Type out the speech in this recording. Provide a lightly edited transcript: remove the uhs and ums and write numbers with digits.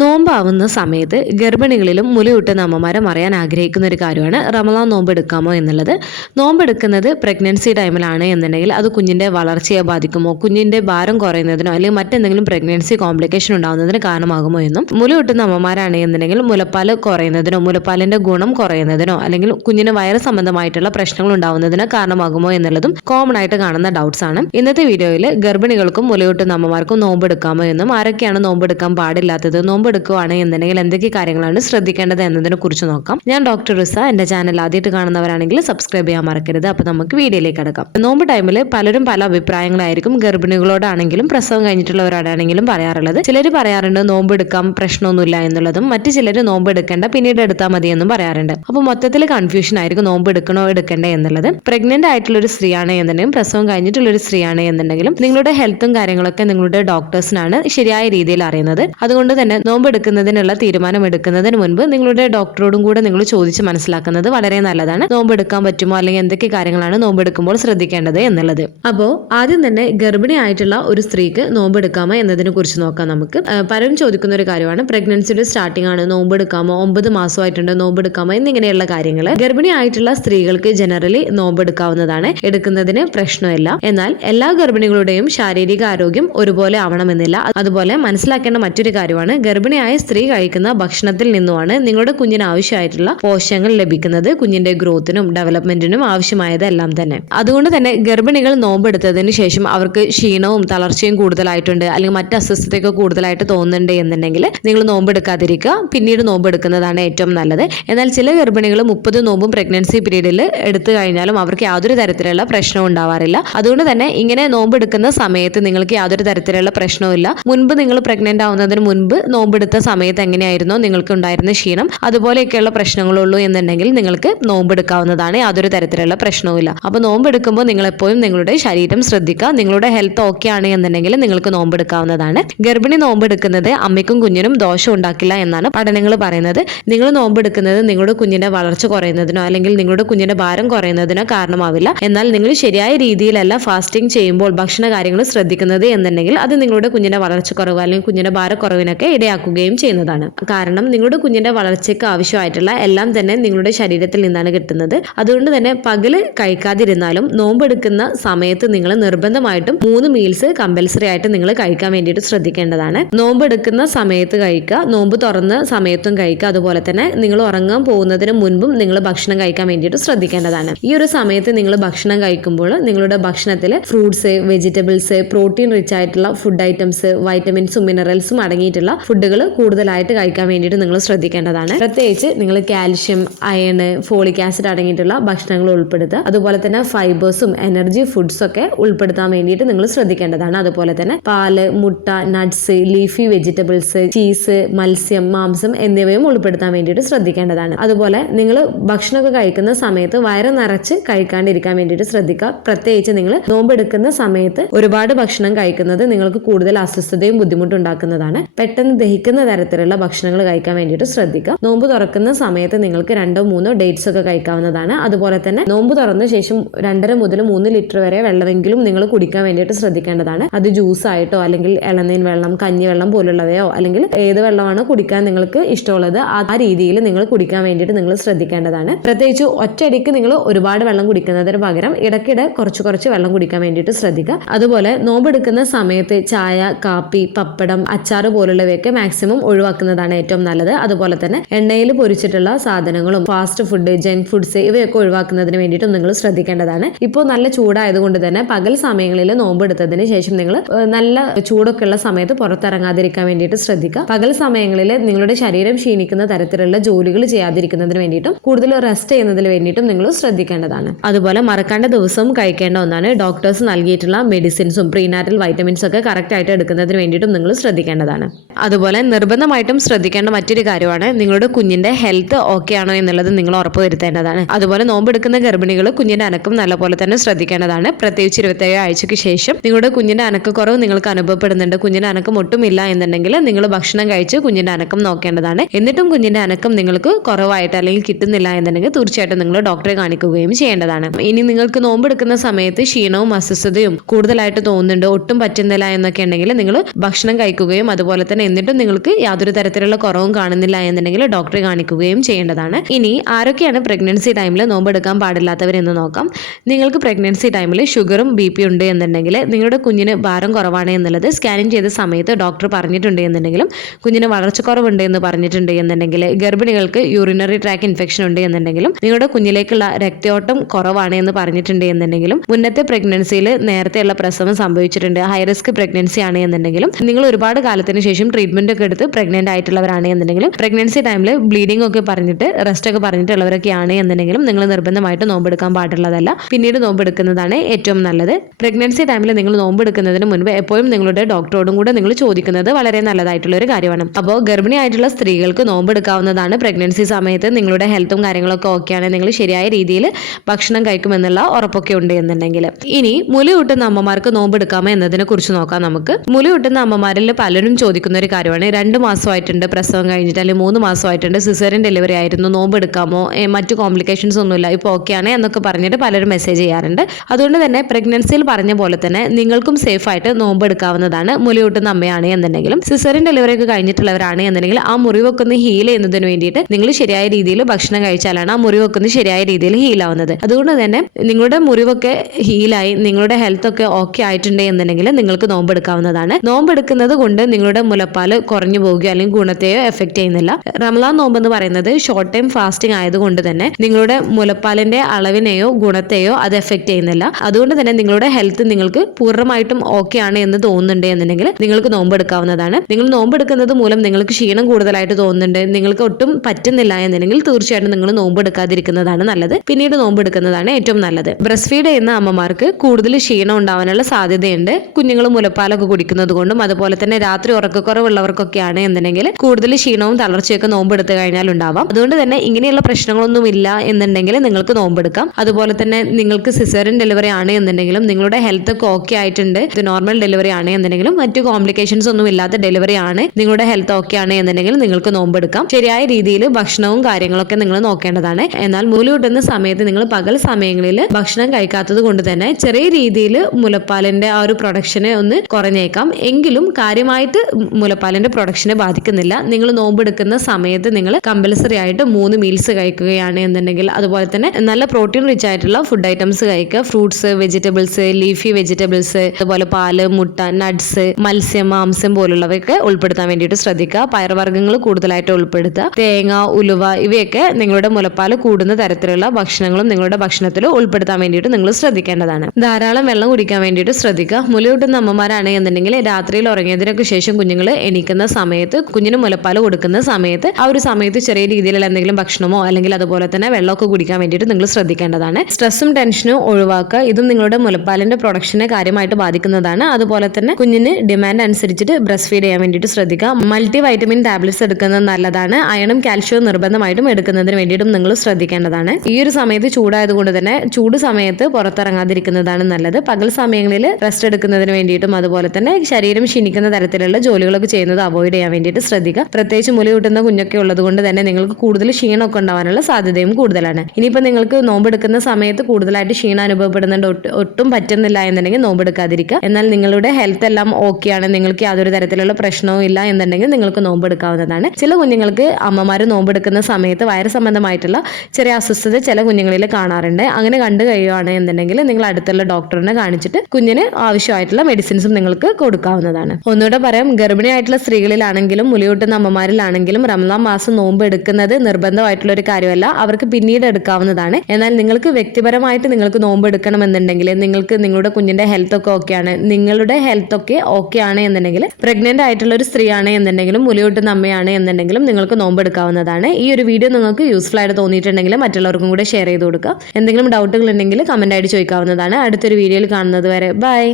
നോമ്പാവുന്ന സമയത്ത് ഗർഭിണികളിലും മുലയൂട്ടുന്ന അമ്മമാരും അറിയാൻ ആഗ്രഹിക്കുന്ന ഒരു കാര്യമാണ് റമദാൻ നോമ്പ് എടുക്കാമോ എന്നുള്ളത്. നോമ്പ് എടുക്കുന്നത് പ്രഗ്നൻസി ടൈമിലാണ് എന്നുണ്ടെങ്കിൽ അത് കുഞ്ഞിന്റെ വളർച്ചയെ ബാധിക്കുമോ, കുഞ്ഞിന്റെ ഭാരം കുറയുന്നതിനോ അല്ലെങ്കിൽ മറ്റെന്തെങ്കിലും പ്രഗ്നൻസി കോംപ്ലിക്കേഷൻ ഉണ്ടാകുന്നതിന് കാരണമാകുമോ എന്നും, മുലയൂട്ടുന്ന അമ്മമാരാണ് എന്നുണ്ടെങ്കിൽ മുലപ്പാൽ കുറയുന്നതിനോ മുലപ്പാലിന്റെ ഗുണം കുറയുന്നതിനോ അല്ലെങ്കിൽ കുഞ്ഞിന് വയറ് സംബന്ധമായിട്ടുള്ള പ്രശ്നങ്ങൾ ഉണ്ടാകുന്നതിന് കാരണമാകുമോ എന്നുള്ളതും കോമൺ ആയിട്ട് കാണുന്ന ഡൗട്ട്സ് ആണ്. ഇന്നത്തെ വീഡിയോയിൽ ഗർഭിണികൾക്കും മുലയൂട്ടുന്ന അമ്മമാർക്കും നോമ്പ് എടുക്കാമോ എന്നും, ആരൊക്കെയാണ് നോമ്പ് എടുക്കാൻ പാടില്ലാത്തത്, എടുക്കുകയാണ് എന്നുണ്ടെങ്കിൽ എന്തൊക്കെ കാര്യങ്ങളാണ് ശ്രദ്ധിക്കേണ്ടത് എന്നതിനെ കുറിച്ച് നോക്കാം. ഞാൻ ഡോക്ടർ റിസ. എന്റെ ചാനൽ ആദ്യമായിട്ട് കാണുന്നവരാണെങ്കിൽ സബ്സ്ക്രൈബ് ചെയ്യാൻ മറക്കരുത്. അപ്പൊ നമുക്ക് വീഡിയോയിലേക്ക് കടക്കാം. നോമ്പ് ടൈമിൽ പലരും പല അഭിപ്രായങ്ങളായിരിക്കും ഗർഭിണികളോടാണെങ്കിലും പ്രസവം കഴിഞ്ഞിട്ടുള്ളവരോടാണെങ്കിലും പറയാറുള്ളത്. ചിലർ പറയാറുണ്ട് നോമ്പ് എടുക്കാം, പ്രശ്നമൊന്നുമില്ല എന്നുള്ളതും, മറ്റു ചിലർ നോമ്പ് എടുക്കേണ്ട പിന്നീട് എടുത്താൽ മതി എന്നും പറയാറുണ്ട്. അപ്പൊ മൊത്തത്തിൽ കൺഫ്യൂഷൻ ആയിരിക്കും നോമ്പ് എടുക്കണോ എടുക്കണ്ടേ എന്നുള്ളത്. പ്രഗ്നന്റ് ആയിട്ടുള്ള ഒരു സ്ത്രീയാണ് എന്നുണ്ടെങ്കിലും പ്രസവം കഴിഞ്ഞിട്ടുള്ള ഒരു സ്ത്രീയാണ് എന്നുണ്ടെങ്കിലും നിങ്ങളുടെ ഹെൽത്തും കാര്യങ്ങളൊക്കെ നിങ്ങളുടെ ഡോക്ടേഴ്സിനാണ് ശരിയായ രീതിയിൽ അറിയുന്നത്. അതുകൊണ്ട് തന്നെ നോമ്പ് എടുക്കുന്നതിനുള്ള തീരുമാനം എടുക്കുന്നതിന് മുൻപ് നിങ്ങളുടെ ഡോക്ടറോടും കൂടെ നിങ്ങൾ ചോദിച്ച് മനസ്സിലാക്കുന്നത് വളരെ നല്ലതാണ്. നോമ്പ് എടുക്കാൻ പറ്റുമോ അല്ലെങ്കിൽ എന്തൊക്കെ കാര്യങ്ങളാണ് നോമ്പ് എടുക്കുമ്പോൾ ശ്രദ്ധിക്കേണ്ടത് എന്നുള്ളത്. അപ്പോൾ ആദ്യം തന്നെ ഗർഭിണി ആയിട്ടുള്ള ഒരു സ്ത്രീക്ക് നോമ്പ് എടുക്കാമോ എന്നതിനെ കുറിച്ച് നോക്കാം. നമുക്ക് പലരും ചോദിക്കുന്ന ഒരു കാര്യമാണ്, പ്രഗ്നൻസിയുടെ സ്റ്റാർട്ടിംഗ് ആണ്, നോമ്പ് എടുക്കാമോ, 9 മാസമായിട്ടുണ്ട്, നോമ്പ് എടുക്കാമോ എന്നിങ്ങനെയുള്ള കാര്യങ്ങൾ. ഗർഭിണി ആയിട്ടുള്ള സ്ത്രീകൾക്ക് ജനറലി നോമ്പ് എടുക്കാവുന്നതാണ്, എടുക്കുന്നതിന് പ്രശ്നമില്ല. എന്നാൽ എല്ലാ ഗർഭിണികളുടെയും ശാരീരിക ആരോഗ്യം ഒരുപോലെ ആവണമെന്നില്ല. അതുപോലെ മനസ്സിലാക്കേണ്ട മറ്റൊരു കാര്യമാണ്, ഗർഭിണിയായ സ്ത്രീ കഴിക്കുന്ന ഭക്ഷണത്തിൽ നിന്നുമാണ് നിങ്ങളുടെ കുഞ്ഞിന് ആവശ്യമായിട്ടുള്ള പോഷകങ്ങൾ ലഭിക്കുന്നത്. കുഞ്ഞിന്റെ ഗ്രോത്തിനും ഡെവലപ്മെന്റിനും ആവശ്യമായതെല്ലാം തന്നെ. അതുകൊണ്ട് തന്നെ ഗർഭിണികൾ നോമ്പെടുത്തതിന് ശേഷം അവർക്ക് ക്ഷീണവും തളർച്ചയും കൂടുതലായിട്ടുണ്ട് അല്ലെങ്കിൽ മറ്റ് അസ്വസ്ഥതയൊക്കെ കൂടുതലായിട്ട് തോന്നുന്നുണ്ട് എന്നുണ്ടെങ്കിൽ നിങ്ങൾ നോമ്പെടുക്കാതിരിക്കുക, പിന്നീട് നോമ്പെടുക്കുന്നതാണ് ഏറ്റവും നല്ലത്. എന്നാൽ ചില ഗർഭിണികൾ 30 നോമ്പും പ്രഗ്നൻസി പീരീഡിൽ എടുത്തു കഴിഞ്ഞാലും അവർക്ക് യാതൊരു തരത്തിലുള്ള പ്രശ്നവും ഉണ്ടാവാറില്ല. അതുകൊണ്ട് തന്നെ ഇങ്ങനെ നോമ്പെടുക്കുന്ന സമയത്ത് നിങ്ങൾക്ക് യാതൊരു തരത്തിലുള്ള പ്രശ്നവുമില്ല. മുൻപ് നിങ്ങൾ പ്രഗ്നന്റ് ആവുന്നതിന് മുൻപ് നോമ്പെടുത്ത സമയത്ത് എങ്ങനെയായിരുന്നോ നിങ്ങൾക്ക് ഉണ്ടായിരുന്ന ക്ഷീണം അതുപോലെയൊക്കെയുള്ള പ്രശ്നങ്ങളുള്ളൂ എന്നുണ്ടെങ്കിൽ നിങ്ങൾക്ക് നോമ്പെടുക്കാവുന്നതാണ്, യാതൊരു തരത്തിലുള്ള പ്രശ്നവുമില്ല. അപ്പോൾ നോമ്പെടുക്കുമ്പോൾ നിങ്ങൾ എപ്പോഴും നിങ്ങളുടെ ശരീരം ശ്രദ്ധിക്കുക. നിങ്ങളുടെ ഹെൽത്ത് ഓക്കെ ആണ് എന്നുണ്ടെങ്കിൽ നിങ്ങൾക്ക് നോമ്പെടുക്കാവുന്നതാണ്. ഗർഭിണി നോമ്പെടുക്കുന്നത് അമ്മയ്ക്കും കുഞ്ഞിനും ദോഷം ഉണ്ടാക്കില്ല എന്നാണ് പഠനങ്ങൾ പറയുന്നത്. നിങ്ങൾ നോമ്പെടുക്കുന്നത് നിങ്ങളുടെ കുഞ്ഞിന്റെ വളർച്ച കുറയുന്നതിനോ അല്ലെങ്കിൽ നിങ്ങളുടെ കുഞ്ഞിന്റെ ഭാരം കുറയുന്നതിനോ കാരണമാവില്ല. എന്നാൽ നിങ്ങൾ ശരിയായ രീതിയിലല്ല ഫാസ്റ്റിംഗ് ചെയ്യുമ്പോൾ ഭക്ഷണ കാര്യങ്ങൾ ശ്രദ്ധിക്കുന്നത് എന്നുണ്ടെങ്കിൽ അത് നിങ്ങളുടെ കുഞ്ഞിന്റെ വളർച്ച കുറവ് അല്ലെങ്കിൽ കുഞ്ഞിന്റെ ഭാരക്കുറവിനൊക്കെ ഇടയാക്കുകയും ചെയ്യുന്നതാണ്. കാരണം നിങ്ങളുടെ കുഞ്ഞിന്റെ വളർച്ചയ്ക്ക് ആവശ്യമായിട്ടുള്ള എല്ലാം തന്നെ നിങ്ങളുടെ ശരീരത്തിൽ നിന്നാണ് കിട്ടുന്നത്. അതുകൊണ്ട് തന്നെ പകല് കഴിക്കാതിരുന്നാലും നോമ്പെടുക്കുന്ന സമയത്ത് നിങ്ങൾ നിർബന്ധമായിട്ടും 3 മീൽസ് കമ്പൽസറി ആയിട്ട് നിങ്ങൾ കഴിക്കാൻ വേണ്ടിയിട്ട് ശ്രദ്ധിക്കേണ്ടതാണ്. നോമ്പെടുക്കുന്ന സമയത്ത് കഴിക്കുക, നോമ്പ് തുറന്ന സമയത്തും കഴിക്കുക. അതുപോലെ തന്നെ നിങ്ങൾ ഉറങ്ങാൻ പോകുന്നതിന് മുൻപും നിങ്ങൾ ഭക്ഷണം കഴിക്കാൻ വേണ്ടിയിട്ട് ശ്രദ്ധിക്കേണ്ടതാണ്. ഈ ഒരു സമയത്ത് നിങ്ങൾ ഭക്ഷണം കഴിക്കുമ്പോൾ നിങ്ങളുടെ ഭക്ഷണത്തിൽ ഫ്രൂട്ട്സ്, വെജിറ്റബിൾസ്, പ്രോട്ടീൻ റിച്ച് ആയിട്ടുള്ള ഫുഡ് ഐറ്റംസ്, വൈറ്റമിൻസും മിനറൽസും അടങ്ങിയിട്ടുള്ള ഫുഡുകൾ കൂടുതലായിട്ട് കഴിക്കാൻ വേണ്ടിയിട്ട് നിങ്ങൾ ശ്രദ്ധിക്കേണ്ടതാണ്. പ്രത്യേകിച്ച് നിങ്ങൾ കാൽഷ്യം, അയൺ, ഫോളിക് ആസിഡ് അടങ്ങിയിട്ടുള്ള ഭക്ഷണങ്ങൾ ഉൾപ്പെടുത്തുക. അതുപോലെ തന്നെ ഫൈബേഴ്സും എനർജി ഫുഡ്സും ഒക്കെ ഉൾപ്പെടുത്താൻ വേണ്ടിയിട്ട് നിങ്ങൾ ശ്രദ്ധിക്കേണ്ടതാണ്. അതുപോലെ തന്നെ പാല്, മുട്ട, നട്ട്സ്, ലീഫി വെജിറ്റബിൾസ്, ചീസ്, മത്സ്യം, മാംസം എന്നിവയും ഉൾപ്പെടുത്താൻ വേണ്ടിയിട്ട് ശ്രദ്ധിക്കേണ്ടതാണ്. അതുപോലെ നിങ്ങൾ ഭക്ഷണമൊക്കെ കഴിക്കുന്ന സമയത്ത് വയറ് നിറച്ച് കഴിക്കാണ്ടിരിക്കാൻ വേണ്ടിയിട്ട് ശ്രദ്ധിക്കുക. പ്രത്യേകിച്ച് നിങ്ങൾ നോമ്പെടുക്കുന്ന സമയത്ത് ഒരുപാട് ഭക്ഷണം കഴിക്കുന്നത് നിങ്ങൾക്ക് കൂടുതൽ അസ്വസ്ഥതയും ബുദ്ധിമുട്ടും ഉണ്ടാക്കുന്നതാണ്. പെട്ടെന്ന് ദഹിക്കുന്ന തരത്തിലുള്ള ഭക്ഷണങ്ങൾ കഴിക്കാൻ വേണ്ടിയിട്ട് ശ്രദ്ധിക്കുക. നോമ്പ് തുറക്കുന്ന സമയത്ത് നിങ്ങൾക്ക് 2-3 ഡേറ്റ്സ് ഒക്കെ കഴിക്കാവുന്നതാണ്. അതുപോലെ തന്നെ നോമ്പ് തുറന്ന ശേഷം 2.5 മുതൽ 3 ലിറ്റർ വരെ വെള്ളമെങ്കിലും നിങ്ങൾ കുടിക്കാൻ വേണ്ടിയിട്ട് ശ്രദ്ധിക്കേണ്ടതാണ്. അത് ജ്യൂസ് ആയിട്ടോ അല്ലെങ്കിൽ ഇളനീൻ വെള്ളം, കഞ്ഞിവെള്ളം പോലുള്ളവയോ അല്ലെങ്കിൽ ഏത് വെള്ളമാണോ കുടിക്കാൻ നിങ്ങൾക്ക് ഇഷ്ടമുള്ളത് ആ രീതിയിൽ നിങ്ങൾ കുടിക്കാൻ വേണ്ടിയിട്ട് നിങ്ങൾ ശ്രദ്ധിക്കേണ്ടതാണ്. പ്രത്യേകിച്ച് ഒറ്റയടിക്ക് നിങ്ങൾ ഒരുപാട് വെള്ളം കുടിക്കുന്നതിന് പകരം ഇടയ്ക്കിടെ കുറച്ച് വെള്ളം കുടിക്കാൻ വേണ്ടിയിട്ട് ശ്രദ്ധിക്കുക. അതുപോലെ നോമ്പെടുക്കുന്ന സമയത്ത് ചായ, കാപ്പി, പപ്പടം, അച്ചാറ് പോലുള്ളവയൊക്കെ മാക്സിമം ഒഴിവാക്കുന്നതാണ് ഏറ്റവും നല്ലത്. അതുപോലെ തന്നെ എണ്ണയിൽ പൊരിച്ചിട്ടുള്ള സാധനങ്ങളും ഫാസ്റ്റ് ഫുഡ്, ജങ്ക് ഫുഡ്സ് ഇവയൊക്കെ ഒഴിവാക്കുന്നതിന് വേണ്ടിയിട്ടും നിങ്ങൾ ശ്രദ്ധിക്കേണ്ടതാണ്. ഇപ്പോൾ നല്ല ചൂടായതുകൊണ്ട് തന്നെ പകൽ സമയങ്ങളിൽ നോമ്പെടുത്തതിന് ശേഷം നിങ്ങൾ നല്ല ചൂടൊക്കെ ഉള്ള സമയത്ത് പുറത്തിറങ്ങാതിരിക്കാൻ വേണ്ടിയിട്ട് ശ്രദ്ധിക്കുക. പകൽ സമയങ്ങളിൽ നിങ്ങളുടെ ശരീരം ക്ഷീണിക്കുന്ന തരത്തിലുള്ള ജോലികൾ ചെയ്യാതിരിക്കുന്നതിന് വേണ്ടിയിട്ടും കൂടുതൽ റെസ്റ്റ് ചെയ്യുന്നതിന് വേണ്ടിയിട്ടും നിങ്ങൾ ശ്രദ്ധിക്കേണ്ടതാണ്. അതുപോലെ മറക്കാണ്ട ദിവസവും കഴിക്കേണ്ട ഒന്നാണ് ഡോക്ടേഴ്സ് നൽകിയിട്ടുള്ള മെഡിസിൻസും പ്രീനാറ്റൽ വൈറ്റമിൻസും ഒക്കെ കറക്റ്റ് ആയിട്ട് എടുക്കുന്നതിന് വേണ്ടിയിട്ടും നിങ്ങൾ ശ്രദ്ധിക്കേണ്ടതാണ്. അതുപോലെ നിർബന്ധമായിട്ടും ശ്രദ്ധിക്കേണ്ട മറ്റൊരു കാര്യമാണ് നിങ്ങളുടെ കുഞ്ഞിന്റെ ഹെൽത്ത് ഓക്കെ ആണോ എന്നുള്ളത് നിങ്ങൾ ഉറപ്പുവരുത്തേണ്ടതാണ്. അതുപോലെ നോമ്പെടുക്കുന്ന ഗർഭിണികൾ കുഞ്ഞിന്റെ അനക്കം നല്ലപോലെ തന്നെ ശ്രദ്ധിക്കേണ്ടതാണ്. പ്രത്യേകിച്ച് 27 ആഴ്ചയ്ക്ക് ശേഷം നിങ്ങളുടെ കുഞ്ഞിന്റെ അനക്കക്കുറവ് നിങ്ങൾക്ക് അനുഭവപ്പെടുന്നുണ്ട്, കുഞ്ഞിന്റെ അനക്കം ഒട്ടുമില്ല എന്നുണ്ടെങ്കിൽ നിങ്ങൾ ഭക്ഷണം കഴിച്ച് കുഞ്ഞിന്റെ അനക്കം നോക്കേണ്ടതാണ്. എന്നിട്ടും കുഞ്ഞിന്റെ അനക്കം നിങ്ങൾക്ക് കുറവായിട്ട് അല്ലെങ്കിൽ കിട്ടുന്നില്ല എന്നുണ്ടെങ്കിൽ തീർച്ചയായിട്ടും നിങ്ങൾ ഡോക്ടറെ കാണിക്കുകയും ചെയ്യേണ്ടതാണ്. ഇനി നിങ്ങൾക്ക് നോമ്പെടുക്കുന്ന സമയത്ത് ക്ഷീണവും അസ്വസ്ഥതയും കൂടുതലായിട്ട് തോന്നുന്നുണ്ട്, ഒട്ടും പറ്റുന്നില്ല എന്നൊക്കെ ഉണ്ടെങ്കിൽ നിങ്ങൾ ഭക്ഷണം കഴിക്കുകയും അതുപോലെ തന്നെ എന്നിട്ടും നിങ്ങൾക്ക് യാതൊരു തരത്തിലുള്ള കുറവും കാണുന്നില്ല എന്നുണ്ടെങ്കിൽ ഡോക്ടറെ കാണിക്കുകയും ചെയ്യേണ്ടതാണ്. ഇനി ആരൊക്കെയാണ് പ്രഗ്നൻസി ടൈമിൽ നോമ്പെടുക്കാൻ പാടില്ലാത്തവരെന്ന് നോക്കാം. നിങ്ങൾക്ക് പ്രഗ്നൻസി ടൈമിൽ ഷുഗറും BP ഉണ്ട് എന്നുണ്ടെങ്കിൽ, നിങ്ങളുടെ കുഞ്ഞിന് ഭാരം കുറവാണ് എന്നുള്ളത് സ്കാനിങ് ചെയ്ത സമയത്ത് ഡോക്ടർ പറഞ്ഞിട്ടുണ്ട് എന്നുണ്ടെങ്കിലും, കുഞ്ഞിന് വളർച്ചക്കുറവുണ്ട് എന്ന് പറഞ്ഞിട്ടുണ്ട് എന്നുണ്ടെങ്കിൽ, ഗർഭിണികൾക്ക് യൂറിനറി ട്രാക്ക് ഇൻഫെക്ഷൻ ഉണ്ട് എന്നുണ്ടെങ്കിലും, നിങ്ങളുടെ കുഞ്ഞിലേക്കുള്ള രക്തയോട്ടം കുറവാണ് എന്ന് പറഞ്ഞിട്ടുണ്ട് എന്നുണ്ടെങ്കിലും, മുന്നത്തെ പ്രഗ്നൻസിയിൽ നേരത്തെയുള്ള പ്രസവം സംഭവിച്ചിട്ടുണ്ട്, ഹൈ റിസ്ക് പ്രഗ്നൻസി ആണ് എന്നുണ്ടെങ്കിലും, നിങ്ങൾ ഒരുപാട് കാലത്തിന് ശേഷം ട്രീറ്റ്മെന്റ് ഒക്കെ എടുത്ത് പ്രഗ്നന്റ് ആയിട്ടുള്ളവരാണ് എന്നുണ്ടെങ്കിലും, പ്രഗ്നൻസി ടൈമിൽ ബ്ലീഡിംഗ് ഒക്കെ പറഞ്ഞിട്ട് റെസ്റ്റ് ഒക്കെ പറഞ്ഞിട്ടുള്ളവരൊക്കെയാണ് എന്നുണ്ടെങ്കിലും, നിങ്ങൾ നിർബന്ധമായിട്ട് നോമ്പെടുക്കാൻ പാടുള്ളതല്ല. പിന്നീട് നോമ്പെടുക്കുന്നതാണ് ഏറ്റവും നല്ലത്. പ്രഗ്നൻസി ടൈമിൽ നിങ്ങൾ നോമ്പെടുക്കുന്നതിന് മുൻപ് എപ്പോഴും നിങ്ങളുടെ ഡോക്ടറോടും കൂടെ നിങ്ങൾ ചോദിക്കുന്നത് വളരെ നല്ലതായിട്ടുള്ള ഒരു കാര്യമാണ്. അപ്പോൾ ഗർഭിണിയായിട്ടുള്ള സ്ത്രീകൾക്ക് നോമ്പെടുക്കാവുന്നതാണ്. പ്രഗ്നൻസി സമയത്ത് നിങ്ങളുടെ ഹെൽത്തും കാര്യങ്ങളൊക്കെ ഓക്കെയാണ്, നിങ്ങൾ ശരിയായ രീതിയിൽ ഭക്ഷണം കഴിക്കുമെന്നുള്ള ഉറപ്പൊക്കെ ഉണ്ട് എന്നുണ്ടെങ്കിൽ. ഇനി മുല കൂട്ടുന്ന അമ്മമാർക്ക് നോമ്പെടുക്കാമോ എന്നതിനെ കുറിച്ച് നോക്കാം നമുക്ക്. മുല കൂട്ടുന്ന അമ്മമാരിൽ പലരും ചോദിക്കുന്ന ഒരു കാര്യമാണ്, 2 മാസമായിട്ടുണ്ട് പ്രസവം കഴിഞ്ഞിട്ട്, അല്ലെങ്കിൽ 3 മാസമായിട്ടുണ്ട്, സിസേറിയൻ ഡെലിവറി ആയിരുന്നു, നോമ്പെടുക്കാമോ, മറ്റു കോംപ്ലിക്കേഷൻസ് ഒന്നുമില്ല, ഇപ്പോൾ ഓക്കെയാണ് എന്നൊക്കെ പറഞ്ഞിട്ട് പലരും മെസ്സേജ് ചെയ്യാറുണ്ട്. അതുകൊണ്ട് തന്നെ പ്രഗ്നൻസിയിൽ പറഞ്ഞ പോലെ തന്നെ നിങ്ങൾക്കും സേഫ് ആയിട്ട് നോമ്പെടുക്കാവുന്നതാണ്. മുല കൂട്ടുന്ന അമ്മയാണ് എന്നുണ്ടെങ്കിലും, സിസേറിയൻ ഡെലിവറി ഒക്കെ കഴിഞ്ഞിട്ടുള്ളവരാണ് എന്നുണ്ടെങ്കിൽ, ആ മുറിവൊക്കെ ഒന്ന് ഹീൽ ചെയ്യുന്നതിന് വേണ്ടിയിട്ട് നിങ്ങൾ ശരിയായ രീതിയിൽ ഭക്ഷണം കഴിച്ചാലാണ് ആ മുറിവൊക്കെ ഒന്ന് ശരിയായ രീതിയിൽ ഹീൽ ആവുന്നത്. അതുകൊണ്ട് തന്നെ നിങ്ങളുടെ മുറിവൊക്കെ ഹീലായി നിങ്ങളുടെ ഹെൽത്ത് ഒക്കെ ഓക്കെ ആയിട്ടുണ്ട് എന്നുണ്ടെങ്കിൽ നിങ്ങൾക്ക് നോമ്പെടുക്കാവുന്നതാണ്. നോമ്പെടുക്കുന്നത് കൊണ്ട് നിങ്ങളുടെ മുലപ്പാല് കുറഞ്ഞു പോകുകയോ അല്ലെങ്കിൽ ഗുണത്തെയോ എഫക്ട് ചെയ്യുന്നില്ല. റമളാൻ നോമ്പ് എന്ന് പറയുന്നത് ഷോർട്ട് ടൈം ഫാസ്റ്റിംഗ് ആയതുകൊണ്ട് തന്നെ നിങ്ങളുടെ മുലപ്പാലിന്റെ അളവിനെയോ ഗുണത്തെയോ അത് എഫക്ട് ചെയ്യുന്നില്ല. അതുകൊണ്ട് തന്നെ നിങ്ങളുടെ ഹെൽത്ത് നിങ്ങൾക്ക് പൂർണ്ണമായിട്ടും ഓക്കെ ആണ് എന്ന് തോന്നുന്നുണ്ട് എന്നുണ്ടെങ്കിൽ നിങ്ങൾക്ക് നോമ്പെടുക്കാവുന്നതാണ്. നിങ്ങൾ നോമ്പെടുക്കുന്നത് മൂലം നിങ്ങൾക്ക് ക്ഷീണം കൂടുതലായിട്ട് തോന്നുന്നുണ്ട്, നിങ്ങൾക്ക് ഒട്ടും പറ്റുന്നില്ല എന്നുണ്ടെങ്കിൽ തീർച്ചയായിട്ടും നിങ്ങൾ നോമ്പെടുക്കാതിരിക്കുന്നതാണ് നല്ലത്. പിന്നീട് നോമ്പെടുക്കുന്നതാണ് ഏറ്റവും നല്ലത്. ബ്രസ്റ്റ് ഫീഡ് ചെയ്യുന്ന അമ്മമാർക്ക് കൂടുതൽ ക്ഷീണം ഉണ്ടാവാനുള്ള സാധ്യതയുണ്ട്. കുഞ്ഞുങ്ങൾ മുലപ്പാലൊക്കെ കുടിക്കുന്നത് കൊണ്ടും അതുപോലെ തന്നെ രാത്രി ഉറക്കക്കുറവുള്ളവർക്കൊക്കെയാണ് എന്നുണ്ടെങ്കിൽ കൂടുതൽ ക്ഷീണവും തളർച്ചയൊക്കെ നോമ്പെടുത്ത് കഴിഞ്ഞാൽ ഉണ്ടാവാം. അതുകൊണ്ട് തന്നെ ഇങ്ങനെയുള്ള പ്രശ്നങ്ങളൊന്നും ഇല്ല എന്നുണ്ടെങ്കിൽ നിങ്ങൾക്ക് നോമ്പെടുക്കാം. അതുപോലെ തന്നെ നിങ്ങൾക്ക് സിസേറിയൻ ഡെലിവറി ആണ് എന്നുണ്ടെങ്കിലും, നിങ്ങളുടെ ഹെൽത്ത് ഒക്കെ ഓക്കെ ആയിട്ടുണ്ട്, ഇത് നോർമൽ ഡെലിവറി ആണ് എന്നുണ്ടെങ്കിലും, മറ്റു കോംപ്ലിക്കേഷൻസ് ഒന്നും ഇല്ലാത്ത ഡെലിവറി ആണ്, നിങ്ങളുടെ ഹെൽത്ത് ഓക്കെ ആണ് എന്നുണ്ടെങ്കിൽ നിങ്ങൾക്ക് നോമ്പെടുക്കാം. ശരിയായ രീതിയിൽ ഭക്ഷണവും കാര്യങ്ങളൊക്കെ നിങ്ങൾ നോക്കേണ്ടതാണ്. എന്നാൽ മുല കൂട്ടുന്ന സമയത്ത് നിങ്ങൾ പകൽ സമയങ്ങളിൽ ഭക്ഷണം കഴിക്കാത്തത് കൊണ്ട് തന്നെ ചെറിയ രീതിയിൽ മുലപ്പാലിന്റെ ആ ഒരു പ്രൊഡക്ഷനെ ഒന്ന് കുറഞ്ഞേക്കാം. എങ്കിലും കാര്യമായിട്ട് മുലപ്പാലിന്റെ പ്രൊഡക്ഷനെ ബാധിക്കുന്നില്ല. നിങ്ങൾ നോമ്പെടുക്കുന്ന സമയത്ത് നിങ്ങൾ കമ്പൽസറി ആയിട്ട് 3 മീൽസ് കഴിക്കുകയാണ് എന്നുണ്ടെങ്കിൽ, അതുപോലെ തന്നെ നല്ല പ്രോട്ടീൻ റിച്ച് ആയിട്ടുള്ള ഫുഡ് ഐറ്റംസ് കഴിക്കുക. ഫ്രൂട്ട്സ്, വെജിറ്റബിൾസ്, ലീഫി വെജിറ്റബിൾസ്, അതുപോലെ പാല്, മുട്ട, നട്ട്സ്, മത്സ്യം, മാംസം പോലുള്ളവയൊക്കെ ഉൾപ്പെടുത്താൻ വേണ്ടിയിട്ട് ശ്രദ്ധിക്കുക. പയർവർഗ്ഗങ്ങൾ കൂടുതലായിട്ട് ഉൾപ്പെടുത്തുക. തേങ്ങ, ഉലുവ ഇവയൊക്കെ നിങ്ങളുടെ മുലപ്പാല് കൂടുന്ന തരത്തിലുള്ള ഭക്ഷണങ്ങളും നിങ്ങളുടെ ഭക്ഷണത്തിൽ ഉൾപ്പെടുത്താൻ വേണ്ടിയിട്ട് നിങ്ങൾ ശ്രദ്ധിക്കേണ്ടതാണ്. ധാരാളം വെള്ളം കുടിക്കാൻ വേണ്ടിയിട്ട് ശ്രദ്ധിക്കുക. മുലയൂട്ടുന്ന അമ്മമാരാണ് എന്നുണ്ടെങ്കിൽ രാത്രിയിൽ ഉറങ്ങിയതിനൊക്കെ ശേഷം കുഞ്ഞുങ്ങൾ എണീക്കുന്ന സമയത്ത്, കുഞ്ഞിന് മുലപ്പാല് കൊടുക്കുന്ന സമയത്ത് ആ ഒരു സമയത്ത് ചെറിയ രീതിയിലുള്ള എന്തെങ്കിലും ഭക്ഷണമോ അല്ലെങ്കിൽ അതുപോലെ തന്നെ വെള്ളമൊക്കെ കുടിക്കാൻ വേണ്ടിയിട്ട് നിങ്ങൾ ശ്രദ്ധിക്കേണ്ടതാണ്. സ്ട്രെസ്സും ടെൻഷനും ഒഴിവാക്കുക. ഇതും നിങ്ങളുടെ മുലപ്പാലിന്റെ പ്രൊഡക്ഷനെ കാര്യമായിട്ട് ബാധിക്കുന്നതാണ്. അതുപോലെ തന്നെ കുഞ്ഞിന് ഡിമാൻഡ് അനുസരിച്ചിട്ട് ബ്രസ്റ്റ് ഫീഡ് ചെയ്യാൻ വേണ്ടിയിട്ട് ശ്രദ്ധിക്കുക. മൾട്ടി വൈറ്റമിൻ ടാബ്ലറ്റ്സ് എടുക്കുന്നത് നല്ലതാണ്. അയണും കാൽഷ്യവും നിർബന്ധമായിട്ടും എടുക്കുന്നതിന് വേണ്ടിയിട്ടും നിങ്ങൾ ശ്രദ്ധിക്കേണ്ടതാണ്. ഈ ഒരു സമയത്ത് ചൂടായതുകൊണ്ട് തന്നെ ചൂട് സമയത്ത് പുറത്തിറങ്ങാതിരിക്കുന്നതാണ് നല്ലത്. പകൽ സമയങ്ങളിൽ റെസ്റ്റ് എടുക്കുന്നതിന് വേണ്ടിയിട്ടും അതുപോലെ തന്നെ ശരീരം ക്ഷീണിക്കുന്ന തരത്തിലുള്ള ജോലികളൊക്കെ ചെയ്യുന്നത് അവോയ്ഡ് ചെയ്യാൻ വേണ്ടിയിട്ട് ശ്രദ്ധിക്കുക. പ്രത്യേകിച്ച് മുല കൂട്ടുന്ന കുഞ്ഞൊക്കെ ഉള്ളത് കൊണ്ട് തന്നെ നിങ്ങൾക്ക് കൂടുതൽ ക്ഷീണമൊക്കെ ഉണ്ടാവാനുള്ള സാധ്യതയും കൂടുതലാണ്. ഇനിയിപ്പോൾ നിങ്ങൾക്ക് നോമ്പെടുക്കുന്ന സമയത്ത് കൂടുതലായിട്ട് ക്ഷീണം അനുഭവപ്പെടുന്നുണ്ട്, ഒട്ടും പറ്റുന്നില്ല എന്നുണ്ടെങ്കിൽ നോമ്പെടുക്കാതിരിക്കുക. എന്നാൽ നിങ്ങളുടെ ഹെൽത്ത് എല്ലാം ഓക്കെയാണ്, നിങ്ങൾക്ക് യാതൊരു തരത്തിലുള്ള പ്രശ്നവും ഇല്ല എന്നുണ്ടെങ്കിൽ നിങ്ങൾക്ക് നോമ്പെടുക്കാവുന്നതാണ്. ചില കുഞ്ഞുങ്ങൾക്ക് അമ്മമാർ നോമ്പെടുക്കുന്ന സമയത്ത് വയറ് സംബന്ധമായിട്ടുള്ള ചെറിയ അസ്വസ്ഥത ചില കുഞ്ഞുങ്ങളിൽ കാണാറുണ്ട്. അങ്ങനെ കണ്ടു കഴിയുകയാണ് എന്നുണ്ടെങ്കിൽ നിങ്ങൾ അടുത്തുള്ള ഡോക്ടറിനെ കാണിച്ചിട്ട് കുഞ്ഞിന് ആവശ്യമായിട്ടുള്ള മെഡിസിൻസും നിങ്ങൾക്ക് കൊടുക്കാവുന്നതാണ്. ഒന്നുകൂടെ പറയാം, ഗർഭിണിയായിട്ടുള്ള സ്ത്രീകളിലാണെങ്കിലും മുലയൂട്ടുന്ന അമ്മമാരിലാണെങ്കിലും റമളാൻ മാസം നോമ്പ് എടുക്കുന്നത് നിർബന്ധമായിട്ടുള്ള ഒരു കാര്യമല്ല, അവർക്ക് പിന്നീട് എടുക്കാവുന്നതാണ്. എന്നാൽ നിങ്ങൾക്ക് വ്യക്തിപരമായിട്ട് നിങ്ങൾക്ക് നോമ്പ് എടുക്കണമെന്നുണ്ടെങ്കിൽ, നിങ്ങൾക്ക് നിങ്ങളുടെ കുഞ്ഞിന്റെ ഹെൽത്ത് ഒക്കെ ഓക്കെയാണ്, നിങ്ങളുടെ ഹെൽത്ത് ഒക്കെ ഓക്കെ ആണ് എന്നുണ്ടെങ്കിൽ, പ്രഗ്നന്റ് ആയിട്ടുള്ള ഒരു സ്ത്രീ ആണ് എന്നുണ്ടെങ്കിലും മുലയൂട്ടുന്ന അമ്മയാണ് എന്നുണ്ടെങ്കിലും നിങ്ങൾക്ക് നോമ്പ് എടുക്കാവുന്നതാണ്. ഈ ഒരു വീഡിയോ നിങ്ങൾക്ക് യൂസ്ഫുൾ ആയിട്ട് തോന്നിയിട്ടുണ്ടെങ്കിൽ മറ്റുള്ളവർക്കും കൂടെ ഷെയർ ചെയ്ത് കൊടുക്കുക. എന്തെങ്കിലും ഡൗട്ടുകൾ ഉണ്ടെങ്കിൽ കമന്റ് ആയിട്ട് ചോദിക്കാവുന്നതാണ്. അടുത്തൊരു വീഡിയോയിൽ കാണുന്നത് വരെ ബൈ.